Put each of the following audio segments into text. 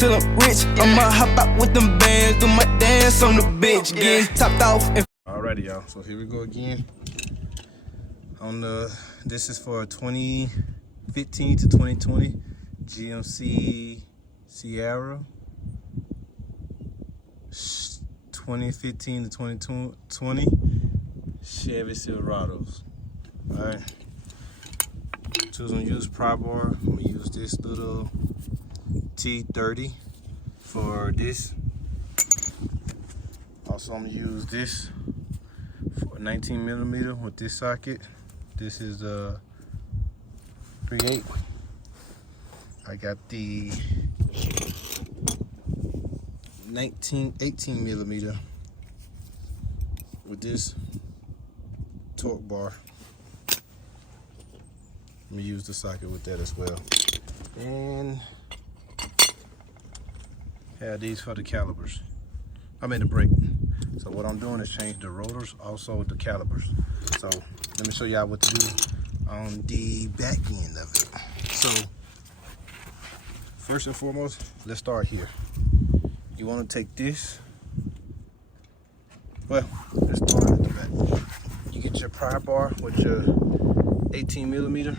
till I'm rich. I'ma hop out with them bands, do my dance on the bench, getting topped off. Alrighty, y'all. So here we go again. On the, this is for 2015 to 2020 GMC Sierra. 2015 to 2020 Chevy Silverados. Alright. Choosing to use pry bar. I'm gonna use this little T30 for this. Also, I'm gonna use this for 19 millimeter with this socket. This is a 3/8. I got the 18 millimeter with this torque bar. I'm gonna use the socket with that as well. And have these for the calipers. I mean the brake. So what I'm doing is change the rotors, also the calipers. So let me show y'all what to do on the back end of it. So first and foremost, let's start here. You want to take this. Well, let's start at the back. You get your pry bar with your 18 millimeter.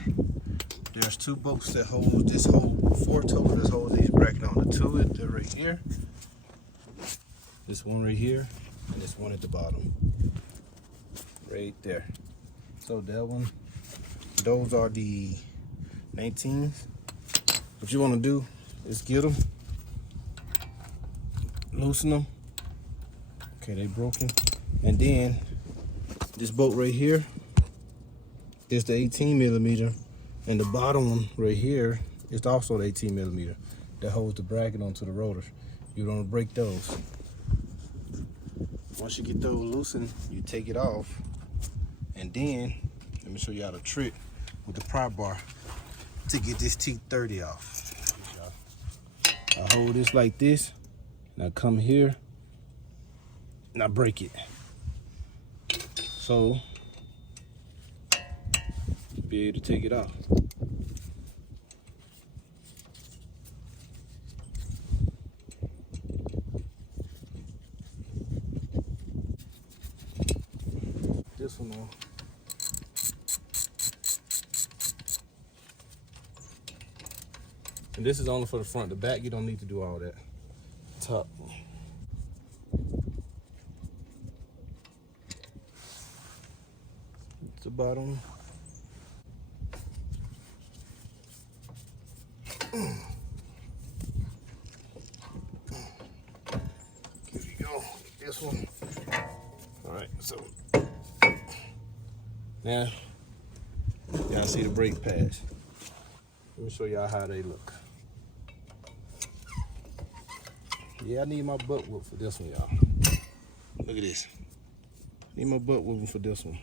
There's two bolts that hold this whole, four total that hold these brackets on. The two they're right here. This one right here, and this one at the bottom. Right there. So that one, those are the 19s. What you want to do is get them, loosen them. Okay, they broken. And then this bolt right here is the 18 millimeter, and the bottom one right here is also the 18 millimeter that holds the bracket onto the rotors. You don't break those. Once you get those loosened, you take it off, and then let me show you how to trick with the pry bar to get this T30 off. I hold this like this, and I come here, and I break it. So, be able to take it off. This one on. And this is only for the front. The back, you don't need to do all that. Top. The bottom. Here we go. This one. All right, so now y'all see the brake pads. Let me show y'all how they look. Yeah, I need my butt whoop for this one, y'all. Look at this. Need my butt whooping for this one.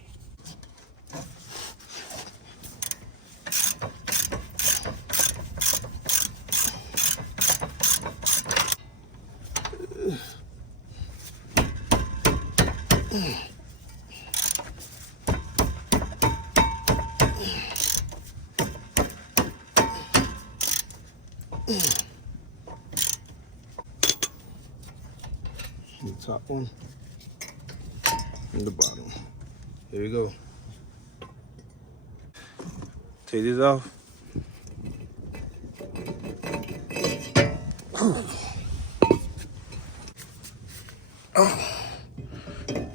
The top one and the bottom. Here we go. Take this off. Oh,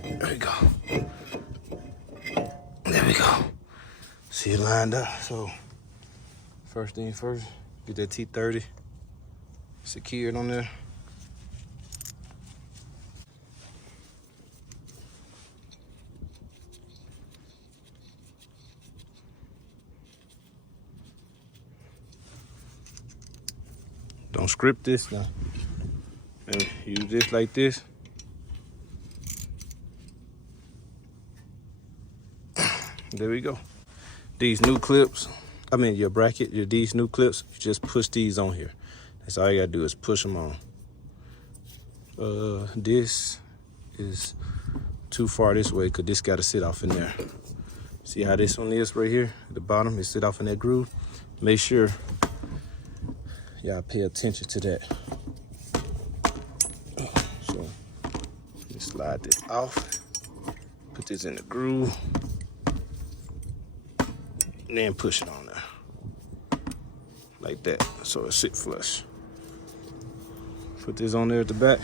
there we go. There we go. See it lined up. So first thing first, get that T30 secured on there. Don't script this now. And use this like this. There we go. These new clips, I mean your bracket, these new clips, you just push these on here. That's all you gotta do is push them on. This is too far this way because this gotta sit off in there. See how this one is right here at the bottom? It sit off in that groove. Make sure y'all pay attention to that. So you slide this off, put this in the groove, and then push it on there. Like that, so it sit flush. Put this on there at the back.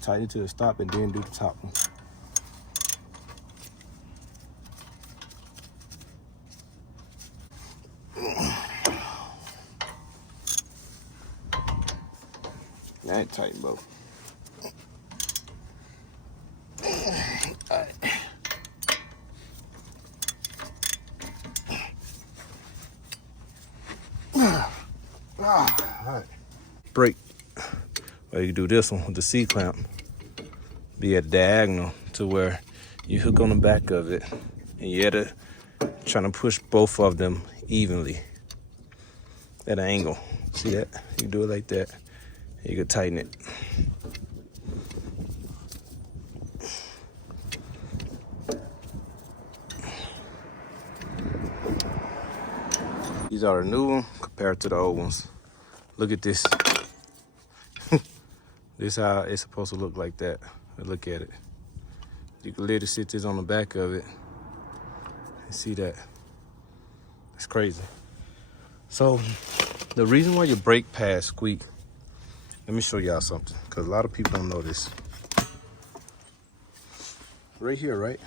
Tighten it to the stop and then do the top one. That ain't tight, bro. Alright. Alright. Brake. Or you can do this one with the C-clamp. Be at diagonal to where you hook on the back of it, and you had to trying to push both of them evenly at an angle. See that? You do it like that. You can tighten it. These are the new ones compared to the old ones. Look at this. This is how it's supposed to look like that. Look at it. You can literally sit this on the back of it and see that. It's crazy. So the reason why your brake pads squeak, let me show y'all something, because a lot of people don't know this. Right here, right?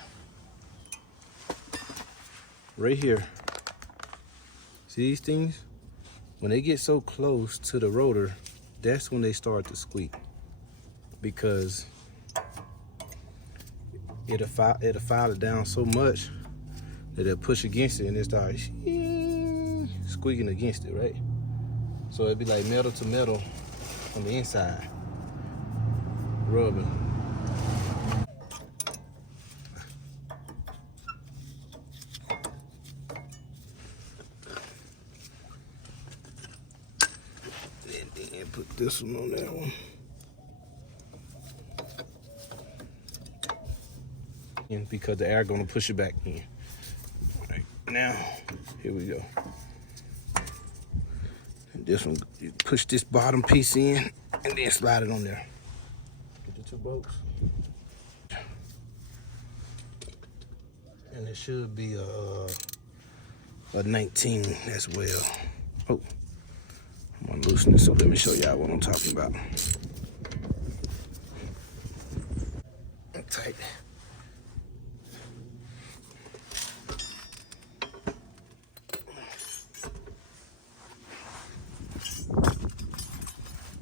Right here. See these things? When they get so close to the rotor, that's when they start to squeak. Because it'll file it down so much that it'll push against it and it starts squeaking against it, right? So it'd be like metal to metal on the inside, rubbing. And then put this one on that one. Because the air gonna push it back in. All right, now, here we go. And this one, you push this bottom piece in and then slide it on there. Get the two bolts. And it should be a 19 as well. Oh, I'm gonna loosen it, so let me show y'all what I'm talking about. Tight.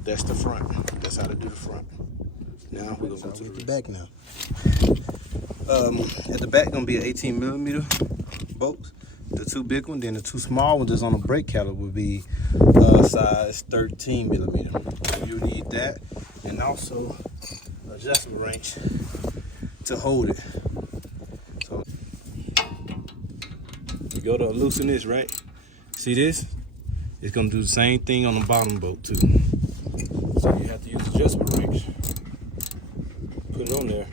That's the front. That's how to do the front. Now we're gonna go to the back now. At the back gonna be an 18mm bolts. The two big ones, then the two small ones that's on the brake caliper would be size 13mm. You need that, and also adjustable wrench to hold it. So you go to loosen this, right? See this? It's gonna do the same thing on the bottom bolt too. So you have to use adjustable wrench. Put it on there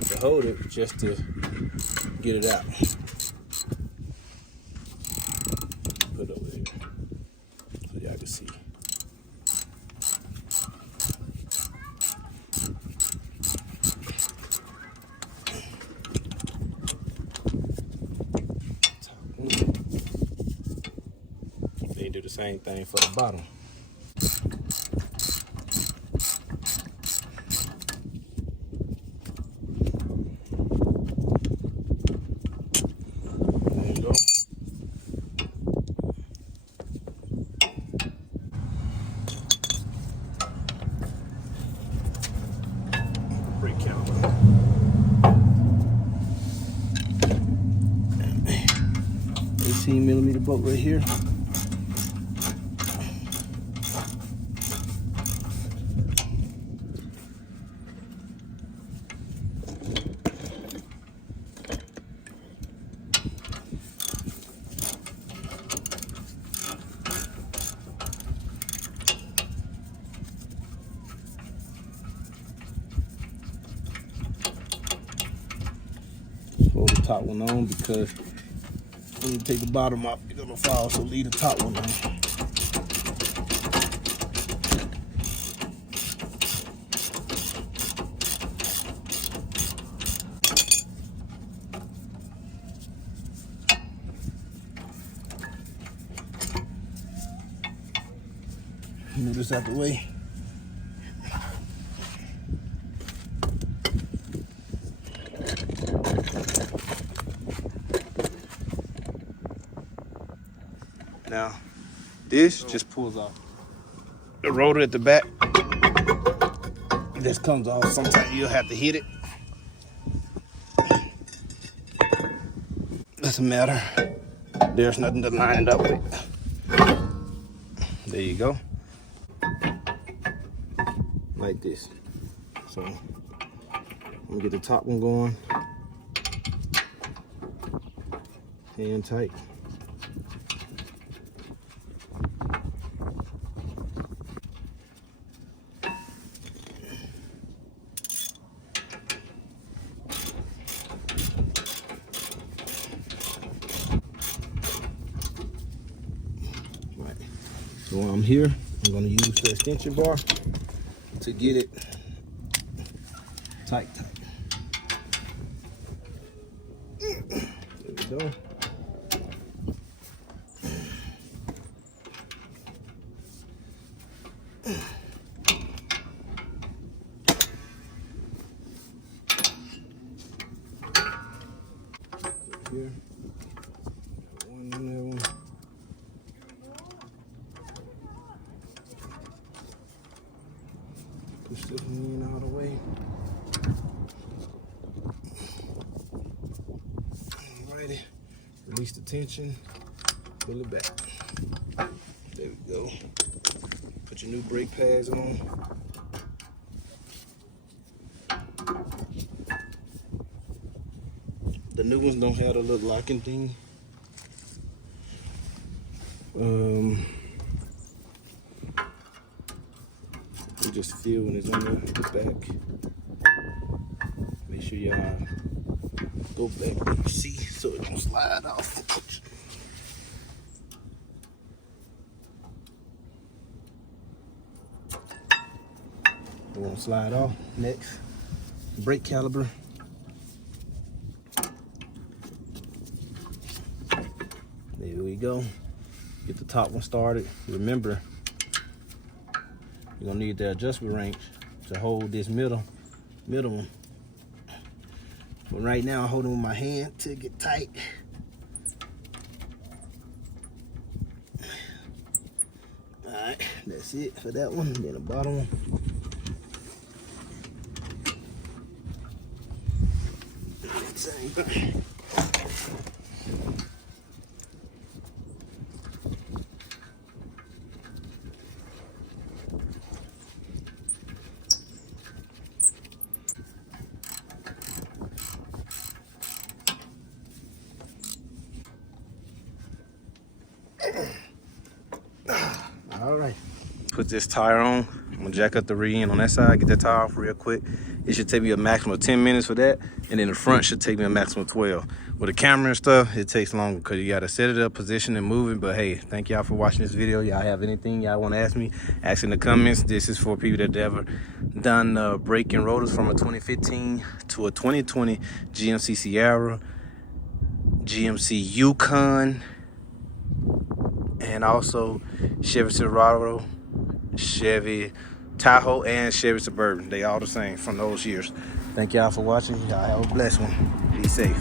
to hold it, just to get it out. Put it over there so y'all can see. Then do the same thing for the bottom. Brake caliper. 18mm bolt right here. top one on because when you take the bottom off, it's gonna fall, so leave the top one on. Move this out the way. Now, this just pulls off. The rotor at the back, this comes off. Sometimes you'll have to hit it. Doesn't matter. There's nothing to line it up with. There you go. Like this. So, I'm gonna get the top one going. Hand tight. So while I'm here, I'm going to use the extension bar to get it tight. There we go. Here. One on there, one. Push this one in all the way. Alrighty. Release the tension. Pull it back. There we go. Put your new brake pads on. The new ones don't have the little locking thing. You just feel when it's on the back. Make sure y'all go back to your seat so it don't slide off. It won't slide off. Next, brake caliper. There we go. Get the top one started. Remember, you're gonna need the adjustment wrench to hold this middle one. But right now, I'm holding with my hand to get tight. All right, that's it for that one. Then the bottom one. Same thing. All right. Put this tire on. I'm gonna jack up the rear end on that side, get that tire off real quick. It should take me a maximum of 10 minutes for that, and then the front should take me a maximum of 12. With the camera and stuff, it takes longer because you gotta set it up, position, and move it. But hey, thank y'all for watching this video. Y'all have anything y'all wanna ask me, ask in the comments. This is for people that ever done braking rotors from a 2015 to a 2020 GMC Sierra, GMC Yukon, and also Chevy Silverado, Chevy Tahoe, and Chevy Suburban. They all the same from those years. Thank y'all for watching. Y'all have a blessed one. Be safe.